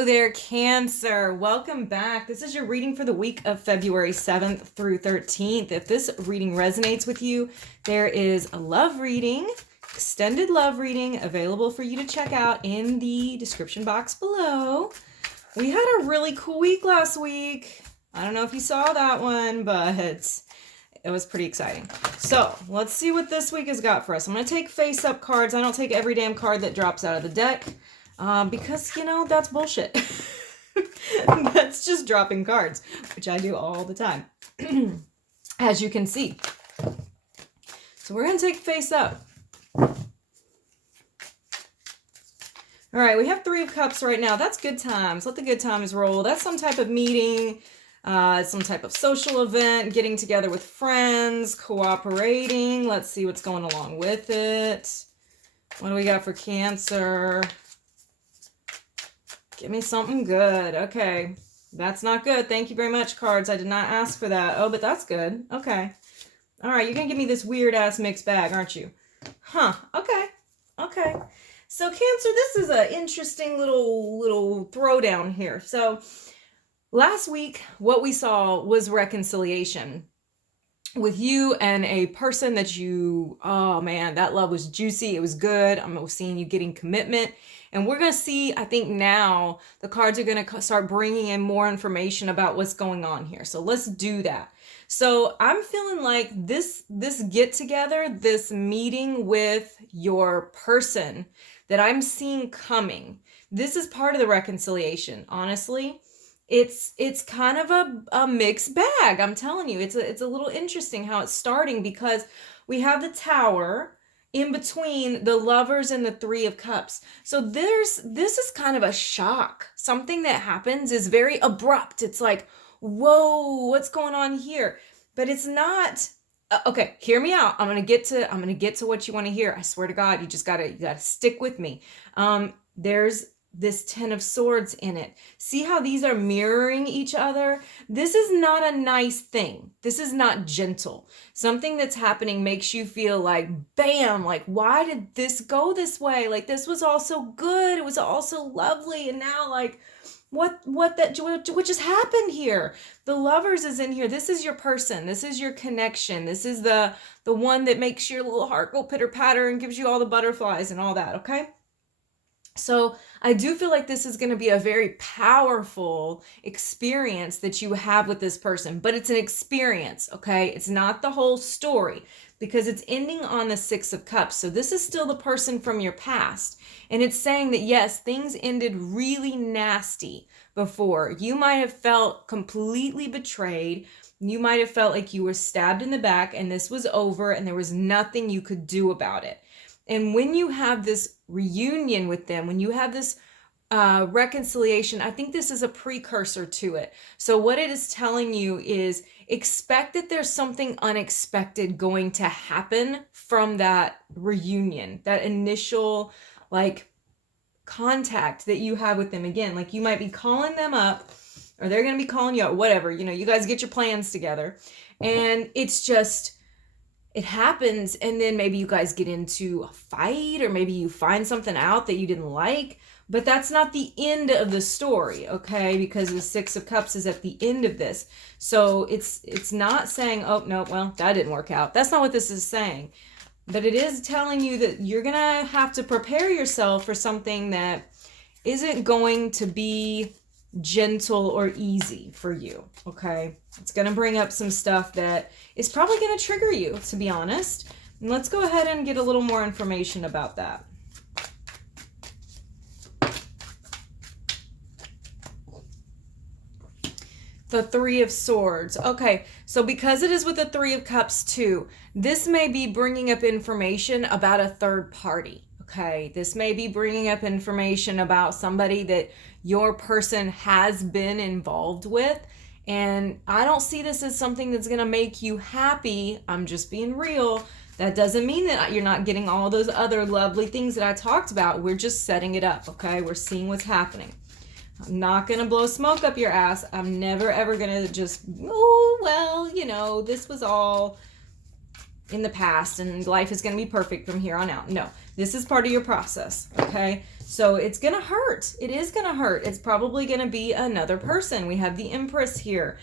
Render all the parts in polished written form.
Hello there, Cancer. Welcome back. This is your reading for the week of February 7th through 13th. If this reading resonates with you, there is a love reading, extended love reading available for you to check out in the description box below. We had a really cool week last week. I don't know if you saw that one, but it was pretty exciting. So let's see what this week has got for us. I'm going to take face-up cards. I don't take every damn card that drops out of the deck. Because, you know, that's bullshit. That's just dropping cards, which I do all the time, as you can see. So we're going to take face up. All right, we have Three of Cups right now. That's good times. Let the good times roll. That's some type of meeting, some type of social event, getting together with friends, cooperating. Let's see what's going along with it. What do we got for Cancer? Give me something good. Okay. That's not good. Thank you very much, cards. I did not ask for that. Oh, but that's good. Okay. All right. You're going to give me this weird-ass mixed bag, aren't you? Huh. Okay. Okay. So, Cancer, this is an interesting little throwdown here. So, last week, what we saw was reconciliation with you and a person that you, oh man, that love was juicy. It was good. I'm seeing you getting commitment. And we're going to see, I think now, the cards are going to start bringing in more information about what's going on here. So let's do that. So I'm feeling like this get-together, this meeting with your person that I'm seeing coming, this is part of the reconciliation, honestly. It's kind of a mixed bag. I'm telling you, it's a little interesting how it's starting because we have the Tower in between the Lovers and the Three of Cups. So this is kind of a shock. Something that happens is very abrupt. It's like, whoa, what's going on here? But it's not. Okay, hear me out. I'm gonna get to what you want to hear. I swear to God, you gotta stick with me. There's this Ten of Swords in it. See how these are mirroring each other? This is not a nice thing. This is not gentle. Something that's happening makes you feel like, bam, like, why did this go this way? Like, this was all so good. It was all so lovely. And now, like, what just happened here? The Lovers is in here. This is your person. This is your connection. This is the one that makes your little heart go pitter patter and gives you all the butterflies and all that, okay? So I do feel like this is going to be a very powerful experience that you have with this person, but it's an experience, okay? It's not the whole story because it's ending on the Six of Cups. So this is still the person from your past. And it's saying that, yes, things ended really nasty before. You might have felt completely betrayed. You might have felt like you were stabbed in the back and this was over and there was nothing you could do about it. And when you have this reunion with them, when you have this reconciliation, I think this is a precursor to it. So what it is telling you is expect that there's something unexpected going to happen from that reunion, that initial like contact that you have with them again. Like you might be calling them up or they're going to be calling you up, whatever, you know, you guys get your plans together and it's just, it happens and then maybe you guys get into a fight or maybe you find something out that you didn't like, but that's not the end of the story, okay? Because the Six of Cups is at the end of this. So it's not saying, oh, no, well, that didn't work out. That's not what this is saying. But it is telling you that you're going to have to prepare yourself for something that isn't going to be gentle or easy for you, okay? It's going to bring up some stuff that is probably going to trigger you, to be honest. And let's go ahead and get a little more information about that. The Three of Swords. Okay, so because it is with the Three of Cups too, this may be bringing up information about a third party. Okay, this may be bringing up information about somebody that your person has been involved with. And I don't see this as something that's going to make you happy. I'm just being real. That doesn't mean that you're not getting all those other lovely things that I talked about. We're just setting it up, okay? We're seeing what's happening. I'm not going to blow smoke up your ass. I'm never, ever going to just, oh, well, you know, this was all in the past and life is going to be perfect from here on out. No, this is part of your process, okay? So it's going to hurt. It is going to hurt. It's probably going to be another person. We have the Empress here.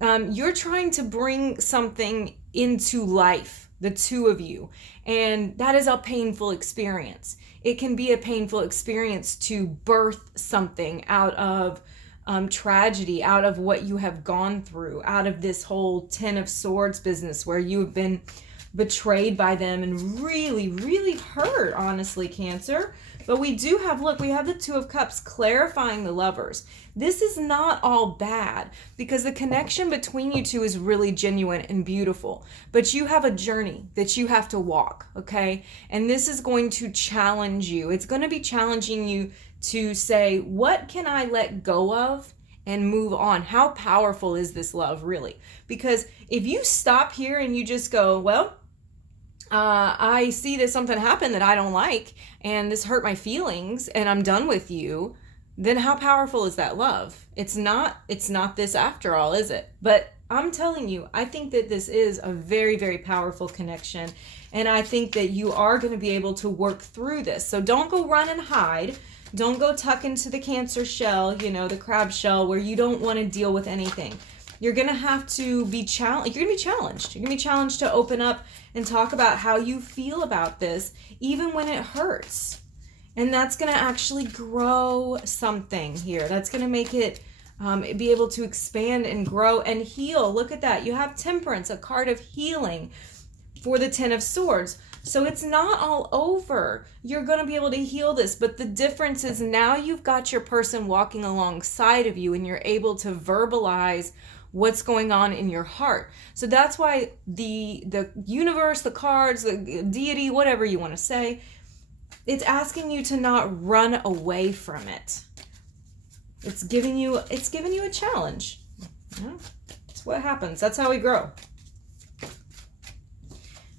You're trying to bring something into life, the two of you, and that is a painful experience. It can be a painful experience to birth something out of tragedy, out of what you have gone through, out of this whole Ten of Swords business where you've been betrayed by them and really, really hurt, honestly, Cancer. But we do have, look, we have the Two of Cups clarifying the Lovers. This is not all bad because the connection between you two is really genuine and beautiful. But you have a journey that you have to walk, okay? And this is going to challenge you. It's going to be challenging you to say, what can I let go of and move on? How powerful is this love, really? Because if you stop here and you just go, well, I see that something happened that I don't like and this hurt my feelings and I'm done with you, then how powerful is that love? It's not this after all, is it? But I'm telling you, I think that this is a very, very powerful connection. And I think that you are going to be able to work through this. So don't go run and hide. Don't go tuck into the Cancer shell, the crab shell where you don't want to deal with anything. You're going to have to be challenged. You're going to be challenged. You're going to be challenged to open up and talk about how you feel about this, even when it hurts. And that's going to actually grow something here. That's going to make it be able to expand and grow and heal. Look at that. You have Temperance, a card of healing for the Ten of Swords. So it's not all over. You're going to be able to heal this. But the difference is now you've got your person walking alongside of you and you're able to verbalize what's going on in your heart. So that's why the universe, the cards, the deity, whatever you want to say, it's asking you to not run away from it. It's giving you a challenge. That's what happens. That's how we grow.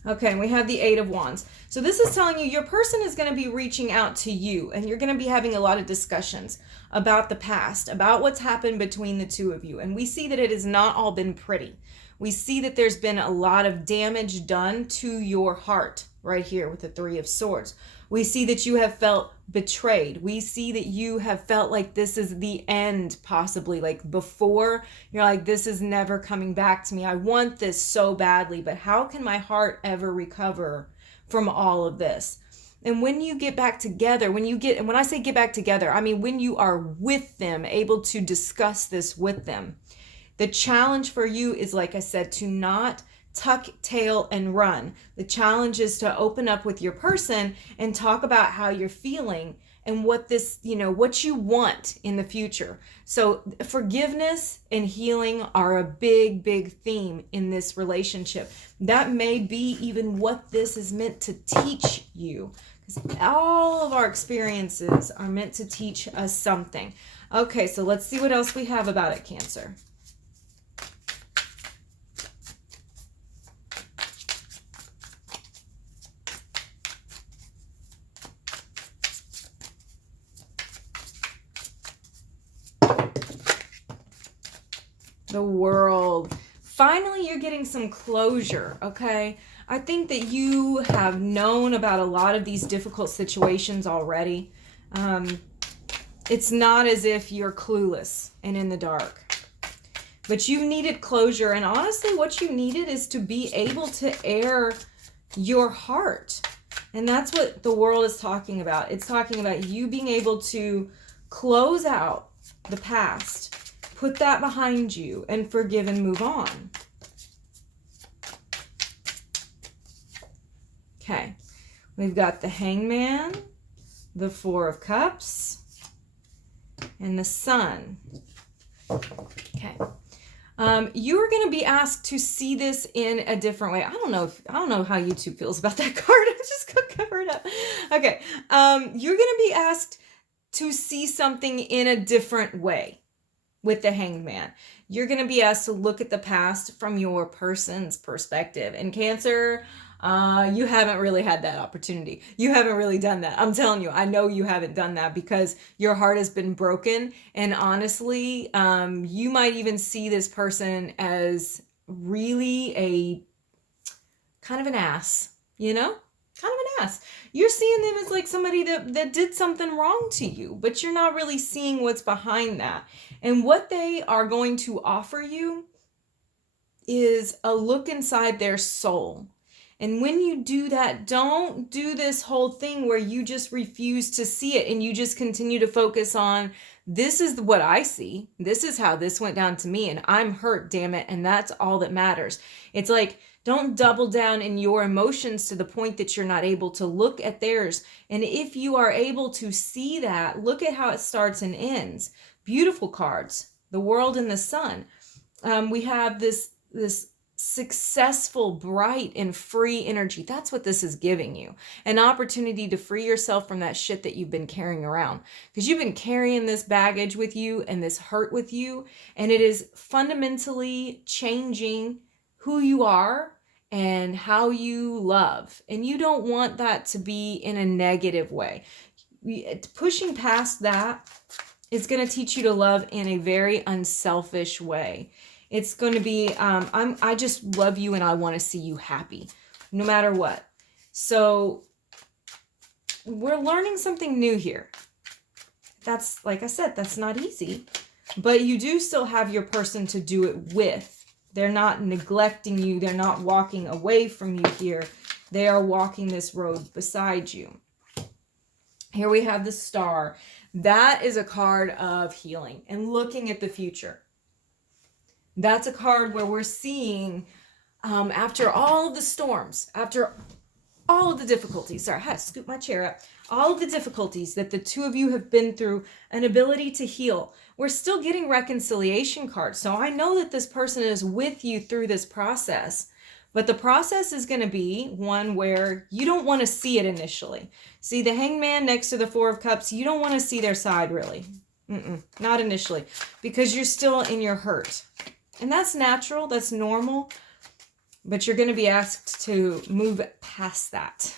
Okay, and we have the Eight of Wands. So this is telling you your person is going to be reaching out to you and you're going to be having a lot of discussions about the past, about what's happened between the two of you. And we see that it has not all been pretty. We see that there's been a lot of damage done to your heart right here with the Three of Swords. We see that you have felt betrayed. We see that you have felt like this is the end, possibly. Like before, you're like, this is never coming back to me. I want this so badly, but how can my heart ever recover from all of this? And when you get back together, and when I say get back together, I mean when you are with them, able to discuss this with them. The challenge for you is, like I said, to not tuck tail and run. The challenge is to open up with your person and talk about how you're feeling and what this, what you want in the future. So forgiveness and healing are a big, big theme in this relationship. That may be even what this is meant to teach you, because all of our experiences are meant to teach us something. Okay, so let's see what else we have about it, Cancer. The World. Finally, you're getting some closure, okay? I think that you have known about a lot of these difficult situations already. It's not as if you're clueless and in the dark. But you needed closure, and honestly, what you needed is to be able to air your heart. And that's what the World is talking about. It's talking about you being able to close out the past, put that behind you, and forgive and move on. Okay, we've got the Hangman, the Four of Cups, and the Sun. Okay, you are going to be asked to see this in a different way. I don't know how YouTube feels about that card. I'm just going to cover it up. Okay, you're going to be asked to see something in a different way. With the Hangman, you're going to be asked to look at the past from your person's perspective. And Cancer, you haven't really had that opportunity. You haven't really done that. I'm telling you, I know you haven't done that because your heart has been broken. And honestly, you might even see this person as really kind of an ass, you know? Kind of an ass. You're seeing them as like somebody that did something wrong to you, but you're not really seeing what's behind that. And what they are going to offer you is a look inside their soul. And when you do that, don't do this whole thing where you just refuse to see it and you just continue to focus on, this is what I see. This is how this went down to me, and I'm hurt, damn it. And that's all that matters. It's like, don't double down in your emotions to the point that you're not able to look at theirs. And if you are able to see that, look at how it starts and ends. Beautiful cards, the world and the sun. We have this successful, bright, and free energy. That's what this is giving you. An opportunity to free yourself from that shit that you've been carrying around. Because you've been carrying this baggage with you and this hurt with you. And it is fundamentally changing who you are and how you love. And you don't want that to be in a negative way. Pushing past that is going to teach you to love in a very unselfish way. It's going to be, I just love you and I want to see you happy, no matter what. So we're learning something new here. That's, like I said, that's not easy. But you do still have your person to do it with. They're not neglecting you. They're not walking away from you here. They are walking this road beside you. Here we have the Star. That is a card of healing and looking at the future. That's a card where we're seeing, after all of the storms, after all of the difficulties, sorry, I had to scoop my chair up, all of the difficulties that the two of you have been through, an ability to heal. We're still getting reconciliation cards. So I know that this person is with you through this process, but the process is going to be one where you don't want to see it initially. See the Hangman next to the Four of Cups, you don't want to see their side really. Not initially, because you're still in your hurt. And that's natural, that's normal, but you're going to be asked to move past that.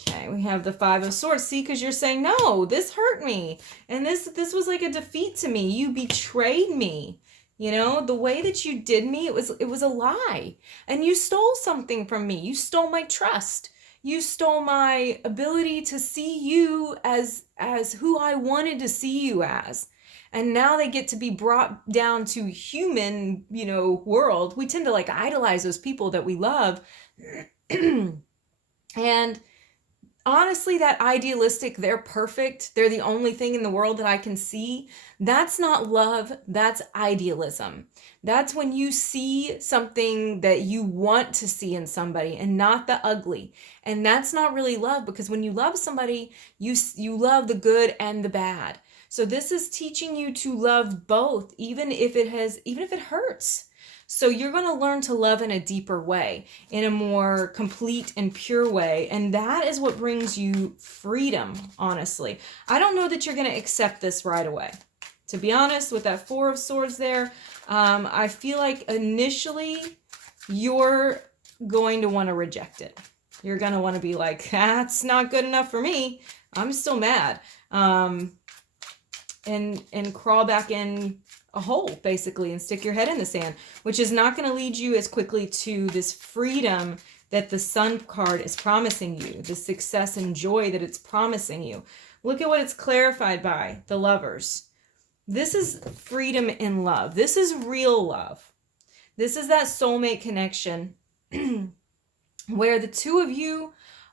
Okay, we have the Five of Swords. See, because you're saying, no, this hurt me. And this was like a defeat to me. You betrayed me. You know, the way that you did me, it was a lie. And you stole something from me. You stole my trust. You stole my ability to see you as who I wanted to see you as. And now they get to be brought down to human, you know, world. We tend to like idolize those people that we love. And honestly, that idealistic, they're perfect, they're the only thing in the world that I can see, that's not love, that's idealism. That's when you see something that you want to see in somebody and not the ugly. And that's not really love, because when you love somebody, you love the good and the bad. So this is teaching you to love both, even if it hurts. So you're going to learn to love in a deeper way, in a more complete and pure way. And that is what brings you freedom, honestly. I don't know that you're going to accept this right away. To be honest, with that Four of Swords there, I feel like initially you're going to want to reject it. You're going to want to be like, that's not good enough for me. I'm still mad. And crawl back in a hole, basically, and stick your head in the sand, which is not going to lead you as quickly to this freedom that the Sun card is promising you, the success and joy that it's promising you. Look at what it's clarified by, the Lovers. This is freedom in love. This is real love. This is that soulmate connection where the two of you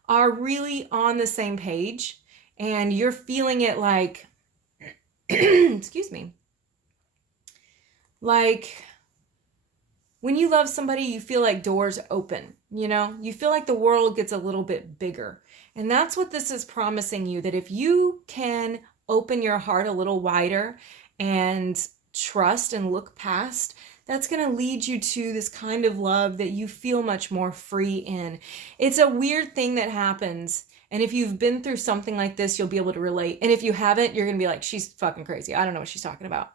are really on the same page and you're feeling it like, excuse me, like when you love somebody, you feel like doors open, you know, you feel like the world gets a little bit bigger. And that's what this is promising you, that if you can open your heart a little wider and trust and look past, that's going to lead you to this kind of love that you feel much more free in. It's a weird thing that happens. And if you've been through something like this, you'll be able to relate. And if you haven't, you're going to be like, she's fucking crazy. I don't know what she's talking about.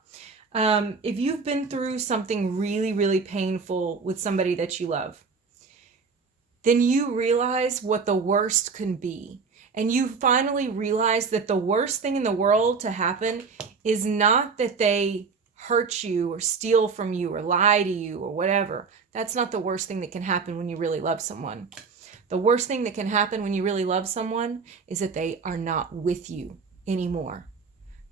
If you've been through something really, really painful with somebody that you love, then you realize what the worst can be. And you finally realize that the worst thing in the world to happen is not that they hurt you or steal from you or lie to you or whatever. That's not the worst thing that can happen when you really love someone. The worst thing that can happen when you really love someone is that they are not with you anymore.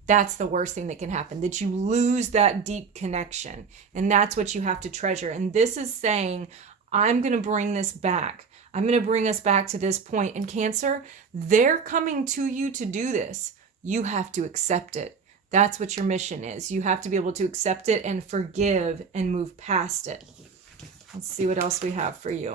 That's the worst thing that can happen, that you lose that deep connection. And that's what you have to treasure. And this is saying, I'm going to bring this back. I'm going to bring us back to this point. And Cancer, they're coming to you to do this. You have to accept it. That's what your mission is. You have to be able to accept it and forgive and move past it. Let's see what else we have for you.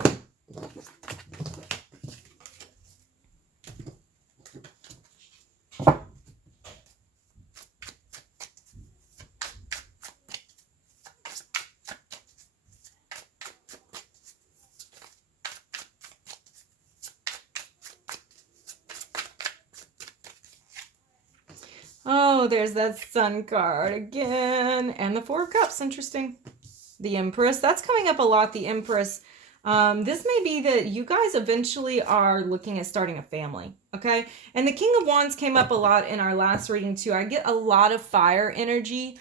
Oh, there's that Sun card again. And the Four of Cups, interesting. The Empress, that's coming up a lot, the Empress. This may be that you guys eventually are looking at starting a family, okay? And the King of Wands came up a lot in our last reading too. I get a lot of fire energy.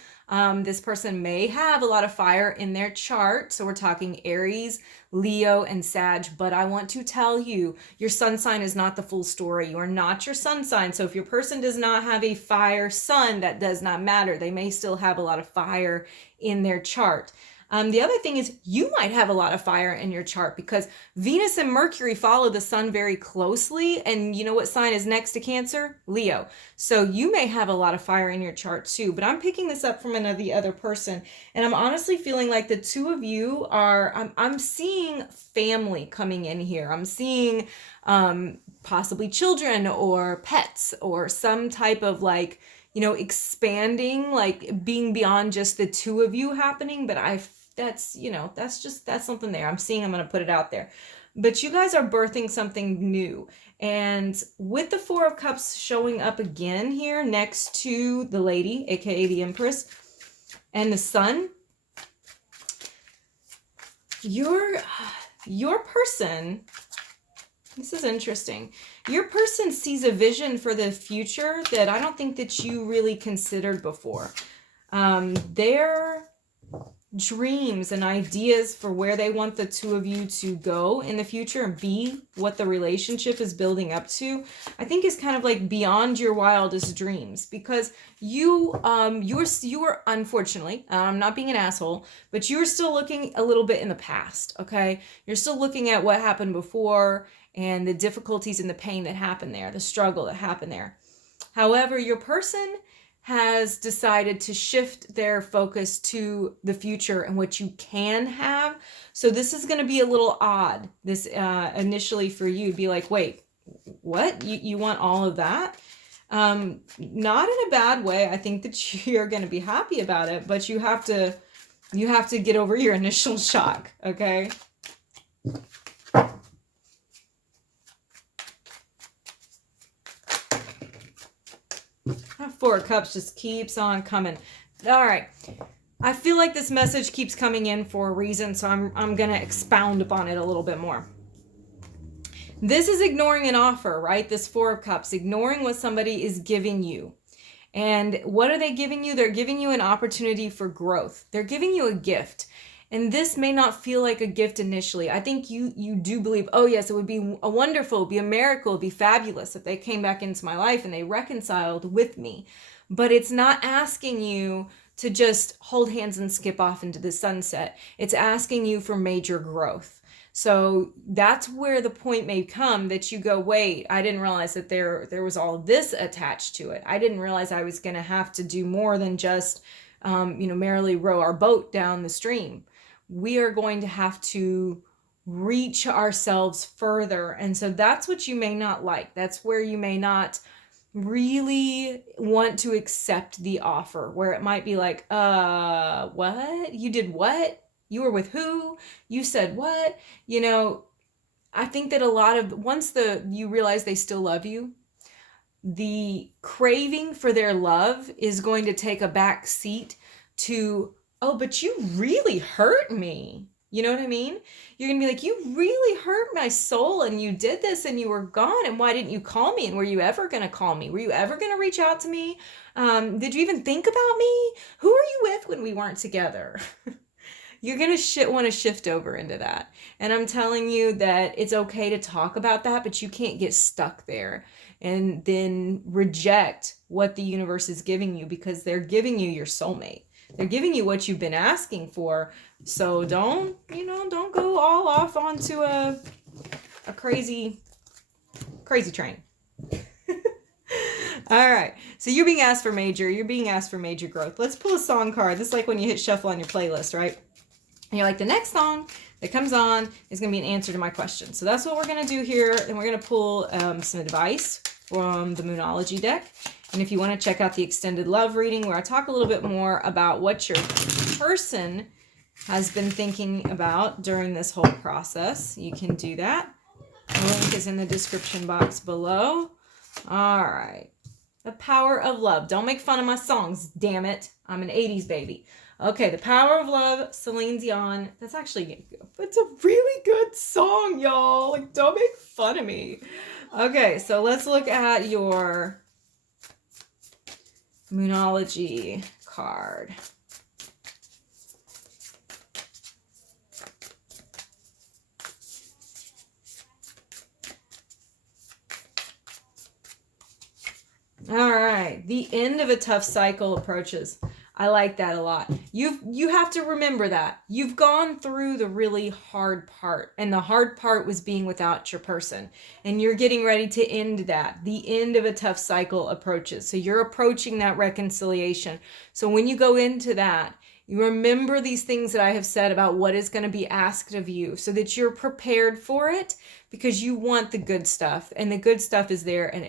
This person may have a lot of fire in their chart. So we're talking Aries, Leo, and Sag. But I want to tell you, your sun sign is not the full story. You are not your sun sign. So if your person does not have a fire sun, that does not matter. They may still have a lot of fire in their chart. The other thing is you might have a lot of fire in your chart because Venus and Mercury follow the sun very closely. And you know what sign is next to Cancer? Leo. So you may have a lot of fire in your chart too. But I'm picking this up from the other person. And I'm honestly feeling like the two of you are, I'm seeing family coming in here. I'm seeing possibly children or pets or some type of like, you know, expanding, like being beyond just the two of you happening. But that's, you know, that's something there. I'm seeing, I'm going to put it out there. But you guys are birthing something new. And with the Four of Cups showing up again here next to the lady, aka the Empress, and the Sun, your person, this is interesting. Your person sees a vision for the future that I don't think that you really considered before. Their dreams and ideas for where they want the two of you to go in the future and be what the relationship is building up to, I think is kind of like beyond your wildest dreams, because you are unfortunately, I'm not being an asshole, but you're still looking a little bit in the past, okay? You're still looking at what happened before and the difficulties and the pain that happened there, the struggle that happened there. However, your person has decided to shift their focus to the future and what you can have. So this is going to be a little odd, this initially for you to be like, wait, what? You want all of that? Not in a bad way. I think that you're going to be happy about it, but you have to get over your initial shock, okay? Four of Cups just keeps on coming. All right. I feel like this message keeps coming in for a reason, so I'm going to expound upon it a little bit more. This is ignoring an offer, right? This Four of Cups, ignoring what somebody is giving you. And what are they giving you? They're giving you an opportunity for growth. They're giving you a gift. And this may not feel like a gift initially. I think you do believe, oh yes, it would be a wonderful, it'd be a miracle, it'd be fabulous if they came back into my life and they reconciled with me. But it's not asking you to just hold hands and skip off into the sunset. It's asking you for major growth. So that's where the point may come that you go, wait, I didn't realize that there was all this attached to it. I didn't realize I was going to have to do more than just, merrily row our boat down the stream. We are going to have to reach ourselves further. And so that's what you may not like. That's where you may not really want to accept the offer, where it might be like, what? You did what? You were with who? You said what? I think that once you realize they still love you, the craving for their love is going to take a back seat to, oh, but you really hurt me. You know what I mean? You're going to be like, you really hurt my soul and you did this and you were gone. And why didn't you call me? And were you ever going to call me? Were you ever going to reach out to me? Did you even think about me? Who were you with when we weren't together? You're going to want to shift over into that. And I'm telling you that it's okay to talk about that, but you can't get stuck there and then reject what the universe is giving you, because they're giving you your soulmate. They're giving you what you've been asking for. So don't go all off onto a crazy train. All right. So you're being asked for major growth. Let's pull a song card. This is like when you hit shuffle on your playlist, right? And you're like, the next song that comes on is going to be an answer to my question. So that's what we're going to do here. And we're going to pull some advice from the Moonology deck. And if you want to check out the extended love reading, where I talk a little bit more about what your person has been thinking about during this whole process, you can do that. The link is in the description box below. All right. The power of love. Don't make fun of my songs, damn it. I'm an 80s baby. Okay, The Power of Love, Celine Dion. It's a really good song, y'all. Like, don't make fun of me. Okay, so let's look at your Moonology card. All right, the end of a tough cycle approaches. I like that a lot. You have to remember that. You've gone through the really hard part, and the hard part was being without your person. And you're getting ready to end that. The end of a tough cycle approaches. So you're approaching that reconciliation. So when you go into that, you remember these things that I have said about what is going to be asked of you, so that you're prepared for it, because you want the good stuff, and the good stuff is there and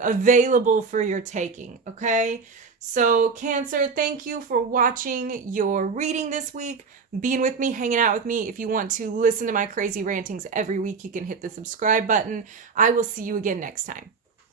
available for your taking. Okay? So Cancer, thank you for watching your reading this week, being with me, hanging out with me. If you want to listen to my crazy rantings every week, you can hit the subscribe button. I will see you again next time.